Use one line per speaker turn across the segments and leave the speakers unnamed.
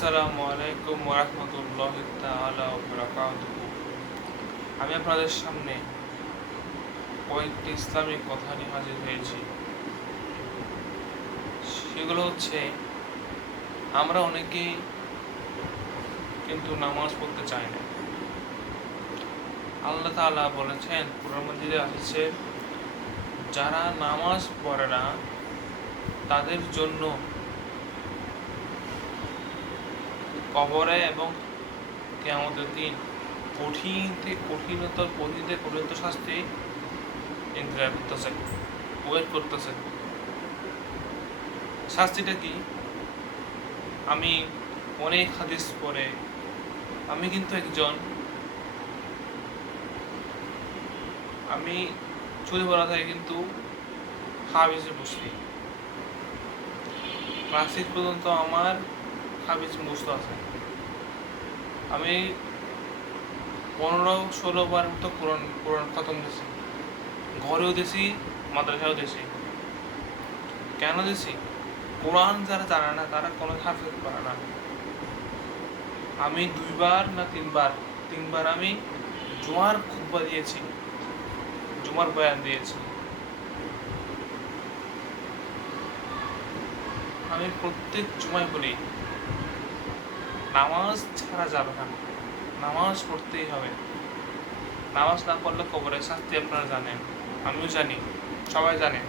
আসসালামু আলাইকুম ওরহমতুল্লাহ বারাকাতুহু আমি আপনাদের সামনে কয়েকটি ইসলামিক কথা নিয়ে হাজির হয়েছি। সেগুলো হচ্ছে, আমরা অনেকেই কিন্তু নামাজ পড়তে চাই না। আল্লাহ তাআলা বলেছেন, কোরআন মাজিদে আসছে, যারা নামাজ পড়ে না, তাদের জন্য কবরে এবং কেমতের দিন কঠিন থেকে কঠিনতর কঠিন থেকে কঠিনতর শাস্তি ইন্দ্রিয়া করতেছে ওয়েট করতেছে শাস্তিটা কি? আমি অনেক হাদিস পরে আমি কিন্তু একজন, আমি চুরি বলা থাকে কিন্তু হাবিজে বসলি ক্লাস সিক্স পর্যন্ত আমার মুস্ত আছে। আমি পনেরো, ষোলো বার মতো কোরআন কোরআন খতম দিয়েছি ঘরেও দিয়েছি মাদ্রাসাও দিয়েছি কেন দিয়েছি কোরআন যারা জানে না, তারা কোনো হাফিজ পারে না। আমি দুইবার না তিনবার? তিনবার আমি জুমার খুতবা দিয়েছি। জুমার বয়ান দিয়েছি। আমি প্রত্যেক জুমায় বলি নামাজ ছাড়া যাবে না। নামাজ পড়তেই হবে। নামাজ না পড়লে কবরের শাস্তি আপনারা জানেন। আমিও জানি, সবাই জানে।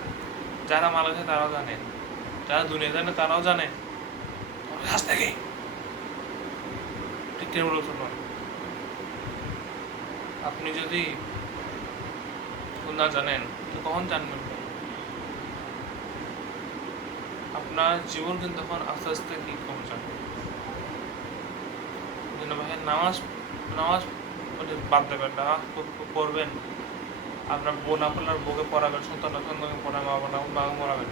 যারা মালয়েশিয়া তারাও জানে। যারা দুনিয়া জানে তারাও জানে। আপনি যদি না জানেন, তো কখন জানবেন? আপনার জীবন কিন্তু তখন আস্তে আস্তে কি কমে যাবে। জন্য ভাই নামাজ নামাজ বাদ দেবেন নামাজ পড়বেন। আপনার বোন, আপনার বউকে পড়াবেন, সন্তান সন্তানকে পড়াবেন বাবা না বাবা পড়াবেন।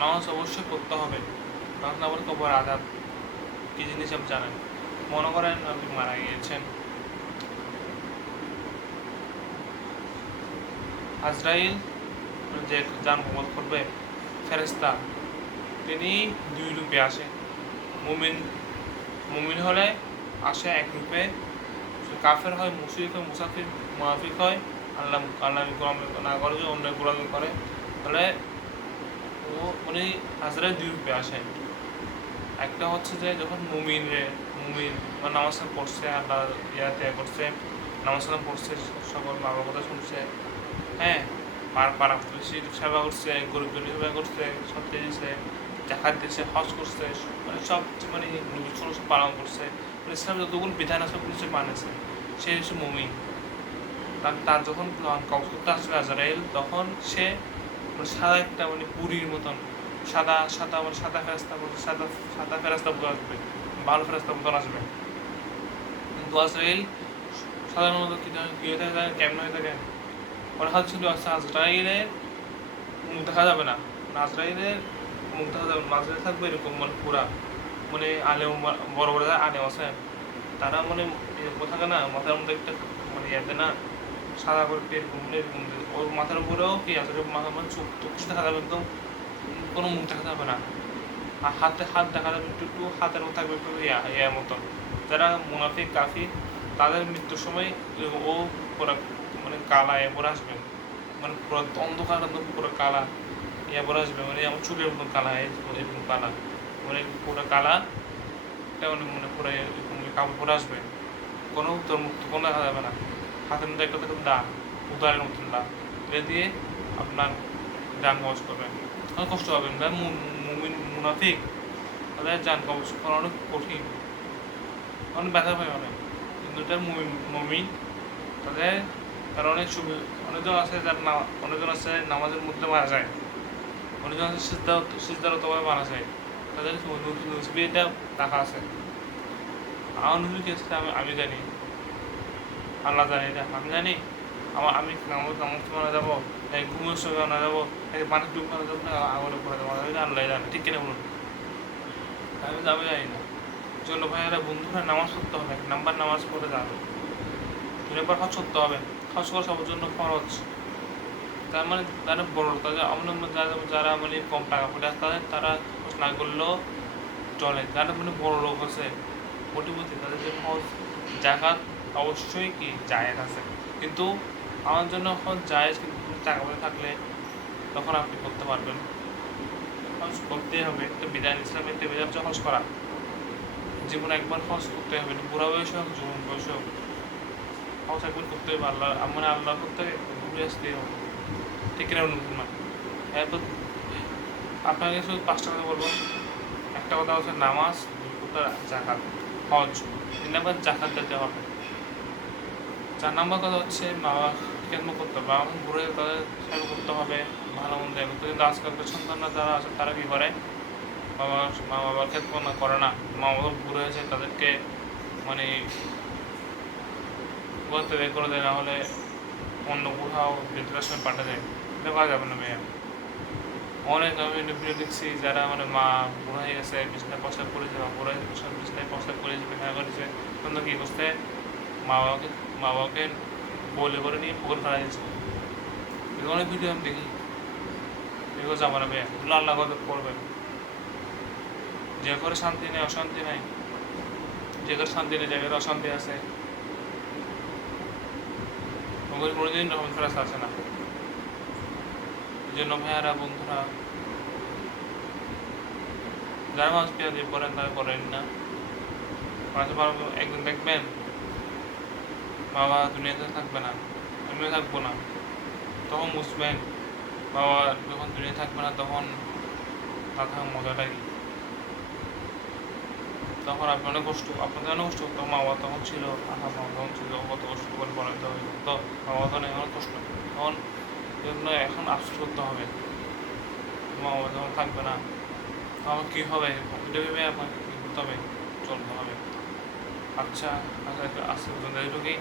নামাজ অবশ্যই পড়তে হবে। নামাজ না পড়লে কবর আজাব। কি জিনিস আপনি জানেন মনে করেন আপনি মারা গিয়েছেন। আজরাইল যে যান কবল করবে ফেরেস্তা তিনি দুই রূপে আসে। মুমিন মুমিন হলে আসে এক রূপে। কাফের হয়, মুশরিক হয়, মুসাফির, মুনাফিক হয়। আল্লাহ আল্লাহ গোলাম না করে যে অন্য গোলামি করে। তাহলে ও, উনি হাজরায় দুই রূপে আসেন। একটা হচ্ছে যে যখন মুমিন রে, মুমিন বা নামাজ পড়ছে, আল্লাহ ইয়া ত্যাগ করছে, নামাজ পড়ছে, সকল বাবার কথা শুনছে হ্যাঁ পার পাড়া সেবা করছে, গরিব সেবা করছে সত্যি দিয়েছে জাকাত দিয়েছে, হজ করছে মানে সব মানে সব পালন করছে মানে ইসলাম যতগুলো বিধান আছে, সব কিছু মানেছে। সে হচ্ছে মুমিন। তার যখন করতে আসবে আজরাইল, তখন সে মানে সাদা একটা মানে পুরীর মতন, সাদা সাদা মানে সাদা ফেরাস্তা সাদা সাদা ফেরাস্তা মতন আসবে ভালো ফেরাস্তা মতন আসবে। কিন্তু আজরাইল সাধারণত কি কি হয়ে থাকে কেমন হয়ে থাকে? ওরা হাত আচ্ছা আজরাইলের দেখা যাবে না। আজরাইলের যাবে মাঝে থাকবে এরকম মানে পুরা মানে বড় বড় আছে, তারা মানে থাকে না, মাথার মধ্যে একটা মানে ইয়াতে না, সাদা করে এরকম এরকম ওর মাথার উপরেও কি আছে মাথা মানে চোখ দেখা যাবে একদম, কোনো মুখ দেখা যাবে না। আর হাতে হাত দেখা যাবে একটু একটু হাতের মধ্যে থাকবে একটু ইয়া ইয়া মতন। যারা মুনাফিক, কাফি, তাদের মৃত্যুর সময় ও পুরা মানে কালা এ পরে আসবে। মানে পুরো অন্ধকার পুরো কালা। এবার আসবে মানে আমার চুলের মতন কালা এরকম কালা। মানে পুরো কালা, এটা মানে পুরো কাপড় পরে আসবে। কোনো তোর মুক্ত, কোনো দেখা যাবে না। হাতের মধ্যে একটা দেখুন দা উদারের মতন দা এটা দিয়ে আপনার যান কবচ করবেন। অনেক কষ্ট হবে না মুমিন, মুনাফিক। তাদের যান কবচ করা অনেক কঠিন। অনেক ব্যথা পায় অনেক। কিন্তু এটা মুমিন তাদের, তার অনেক সুবিধা অনেকজন আছে যার না, অনেকজন আছে নামাজের মধ্যে মারা যায়। অনেকজন যায় তাদের আছে। আমার আমি আমি জানি। আল্লাহ জানি এটা। আমি জানি। আমার, আমি যাব ঘুমের যাব ডুব না আল্লাহ ঠিক বলুন? আমি জানি না। জন্য বন্ধুরা নামাজ পড়তে হবে। নাম্বার নামাজ পড়ে যাবে। করতে হবে। হজ করা সবার জন্য খরচ। তার মানে তারা বড় তাদের আমরা যারা যারা মানে কম টাকা পয়সা তাদের, তারা খরচ না করলেও চলে। যারা মানে বড় লোক আছে কোটিপতি, তাদের জন্য জাকাত অবশ্যই কি জায়েজ আছে। কিন্তু আমার জন্য হজ জায়েজ, কিন্তু টাকা পয়সা থাকলে তখন আপনি করতে পারবেন। হজ করতেই হবে, একটা বিদায় ইসলামের একটা হচ্ছে হজ করা। জীবনে একবার হজ করতে হবে, বুড়া বয়সে হোক যুবক বয়সে হোক হজ একবার করতে হবে, আল্লাহ মানে আল্লাহ করতে হবে ঘুরে আসতেই হবে। ঠিক না মুসলমান এরপর আপনাকে শুধু পাঁচটা কথা বলব। একটা কথা হচ্ছে নামাজ, দুই জাকাত, হজ। তিন নাম্বার জাকাত দিতে হবে। চার নাম্বার কথা হচ্ছে মা বাবা কেন করতে হবে? বাবা ঘুরে তাদের সেবা করতে হবে, ভালো মন্দ করতে কিন্তু আজকালকার সন্তানরা যারা আছে, তারা কী করে? বাবা, মা বাবার ক্ষেত্র না, করে না। মা বাবা ঘুরে আছে তাদেরকে মানে বলতে বের করে দেয়, না হলে অন্য কোথাও বৃদ্ধাশ্রমে পাঠা যায় করা যাবে না মেয়ে অনেক আমি ভিডিও দেখছি যারা মানে মা বুড়া হয়ে গেছে বিছনায় প্রস্তাব করেছে বা বুড়া গেছে, বিছনায় প্রস্তাব করেছে বিছানা করেছে তখন কি করছে? মা বাবাকে মা বাবাকে বলে করে নিয়ে পুকুর ফেলা দিচ্ছে এগুলো অনেক ভিডিও আমি দেখি। এগুলো যাব না মেয়ে এগুলো আল্লাহ করবে যে ঘরে শান্তি নেই অশান্তি নাই। যে ঘরে শান্তি নেই যে অশান্তি আছে। ওগুলো কোনোদিন রহমত ফেরাস আছে না। জন্য ভাইয়ারা, বন্ধুরা, যারা মাছ পেঁয়াজি করেন তারা করেন না। একদিন দেখবেন, বাবা দুনিয়াতে থাকবে না, আমিও থাকব না। তখন বুঝবেন, বাবা যখন দুনিয়া থাকবে না, তখন থাকা মজাটা কি তখন আপনি অনেক কষ্ট আপনাদের অনেক কষ্ট তখন মা বাবা তখন ছিল, আহা মা, তখন ছিল কত কষ্ট করে পড়াতে হবে তো মা বাবা তখন অনেক কষ্ট। তখন জন্য এখন আফসোস করতে হবে। মা বাবা যখন থাকবে না আমার কী হবে? এটা ভেবে আপনাকে কী করতে হবে? চলতে হবে। আচ্ছা আচ্ছা আজকে পর্যন্ত এইটুকুই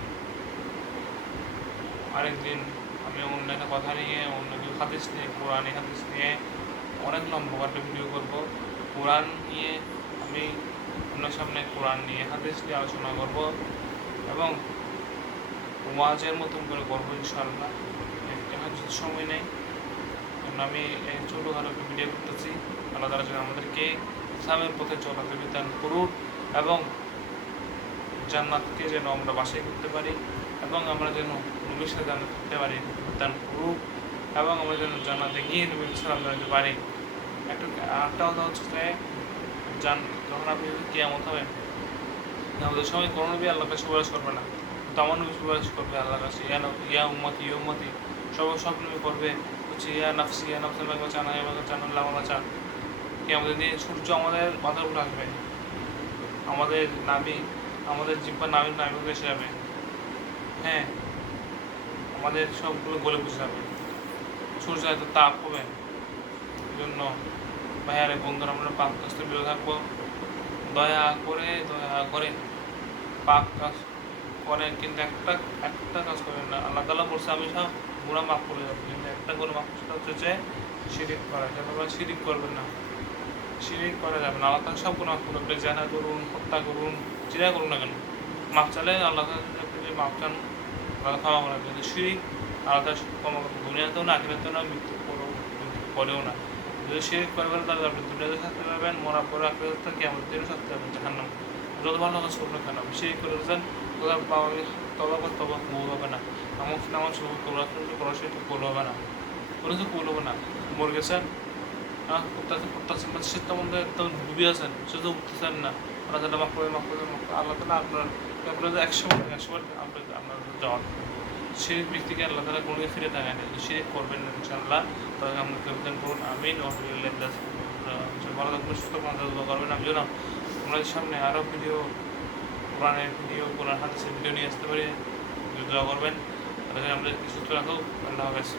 আরেকদিন আমি অন্য একটা কথা নিয়ে, অন্য কিছু হাদিস নিয়ে কোরআনি হাদিস নিয়ে অনেক লম্বা একটা ভিডিও করব। কোরআন নিয়ে আমি অন্যের সামনে কোরআন নিয়ে হাদিস নিয়ে আলোচনা করব এবং ওয়াজের মতন করে করব ইনশাআল্লাহ। যদি সময় নেই। কারণ আমি ছোটোখাটো একটা ভিডিও করতেছি। আল্লাহ তারা যেন আমাদেরকে ইসলামের পথে চলাতে বিধান করুন এবং জান্নাতকে যেন আমরা বাসাই করতে পারি এবং আমরা যেন নবীর সাথে জান্নাত করতে পারি বিধান করুক এবং আমরা যেন জান্নাতে গিয়ে নবীর সালাম জানাতে পারি। একটা আরেকটা কথা হচ্ছে যে, জান যখন আপনি কেয়ামত হবে আমাদের সময় কোনো নবী আল্লাহকে সুপারিশ করবে না। কিন্তু আমার নবী সুপারিশ করবে আল্লাহ কাছে, ইয়া ইয়া উম্মতি ইয়া উম্মতি। সব সব নবী করবে হচ্ছে ইয়া নাফসি ইয়া নাফসি আমাকে বাঁচান আমাকে বাঁচান আল্লাহ আমাকে বাঁচান কি আমাদের দিন সূর্য আমাদের মাথার উপরে আসবে? আমাদের নাবি আমাদের জিব্বার নামের নামে এসে যাবে। হ্যাঁ আমাদের সবগুলো গলে বসে যাবে। সূর্য এত তাপ হবে। জন্য ভাইয়ারে বন্ধুরা, আমরা পাপ কাজ বিরত থাকব। দয়া করে দয়া করে পাপ কাজ করেন, কিন্তু একটা একটা কাজ করেন না। আল্লাহ তালা বলছে, আমি সব গুণা মাফ করে যাব কিন্তু একটা করে মাফ সেটা হচ্ছে যে শিরিক করা। যাবে বা শিরিক করবেন না? শিরিক করা যাবে না। আল্লাহ তালা সব গুণা করবে আপনি জানা করুন, হত্যা করুন, যেটা করুন না কেন। মাফ চালে আল্লাহ আপনি যদি মাফ চান, আল্লাহ ক্ষমা করা কিন্তু শিরিক আল্লাহ তালা ক্ষমা করবে দুনিয়াতেও না, আখিরাতেও না, মৃত্যু পরেও না। যদি শিরিক করবেন তাহলে আপনি দুনিয়াতে থাকতে পারবেন, মরার পরে আখিরাতে থাকতে আমাদের দিনও থাকতে পারবেন যত ভালো কাজ করবেন কেন, আপনি শিরিক করে তোরা বাবাকে তবা কর তবা কবুল হবে না। আমার নামাজ শুরু করা করা সেটা কবুল হবে না। কোনো কিছু কবুল হবে না। মরে গেছেন হ্যাঁ? করতেছেন করতেছেন মানে সে তেমন একদম ডুবি আছেন, সে তো উঠতেছেন না। ওরা যেটা মাফ করে মাফ করে মাফ করে আল্লাহ তালা আপনার আপনার একশো বার একশো বার আপনার আপনার জবাব সেই ব্যক্তিকে আল্লাহ তালা কোনো ফিরে থাকেন সে করবেন না ইনশাআল্লাহ। তবে আমরা কেমন করুন, আমিন। ভালো থাকবেন সুস্থ করবেন। আমি জানাম আপনাদের সামনে আরও ভিডিও কোরআনের ভিডিও কোরআন হাদিসের ভিডিও নিয়ে আসতে পারি দোয়া করবেন। তাহলে আমাদেরকে সুস্থ রাখো আল্লাহ হাফেজ।